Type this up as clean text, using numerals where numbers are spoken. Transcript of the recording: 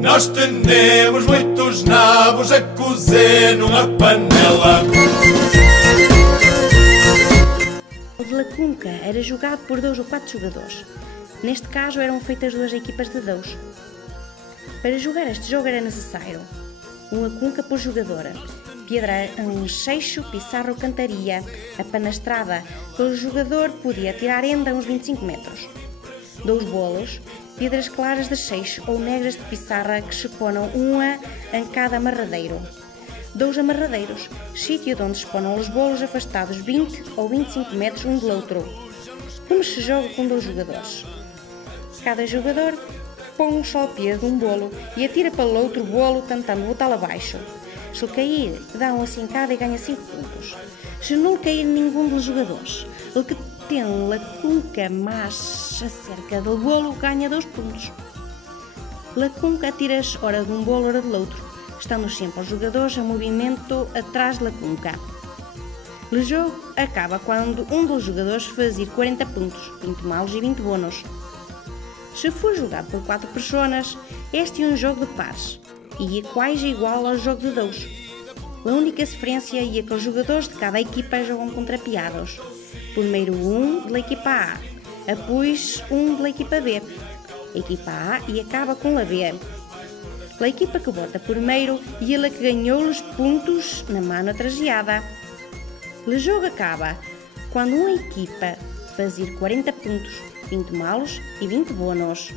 Nós temos muitos nabos a cozer numa panela. O de lacunca era jogado por 2 ou 4 jogadores. Neste caso eram feitas 2 equipas de 2. Para jogar este jogo era necessário um lacunca por jogadora, pedra em seixo, pissarra ou cantaria, a panastrada, o jogador podia tirar ainda uns 25 metros. 2 bolos, pedras claras de seixo ou negras de pissarra que se ponam uma em cada amarradeiro. 2 amarradeiros, sítio de onde se ponam os bolos afastados 20 ou 25 metros um do outro. Como se joga com 2 jogadores? Cada jogador põe um só pé de um bolo e atira para o outro bolo tentando botá-lo abaixo. Se ele cair, dá uma cincada e ganha 5 pontos. Se não cair nenhum dos jogadores, ele que tem lacunca mais acerca do bolo ganha 2 pontos. Lacunca atira-se ora de um bolo ora do outro, estando sempre os jogadores a movimento atrás de lacunca. O jogo acaba quando um dos jogadores fazer 40 pontos, 20 malos e 20 bônus. Se for jogado por 4 pessoas, este é um jogo de pares e é quase igual ao jogo de 2. A única diferença é que os jogadores de cada equipa jogam contrapiados. Primeiro um da equipa A, depois um da equipa B, a equipa A e acaba com a B. A equipa que bota primeiro e ela que ganhou os pontos na mão trajeada. O jogo acaba quando uma equipa fazer 40 pontos, 20 malos e 20 bônus.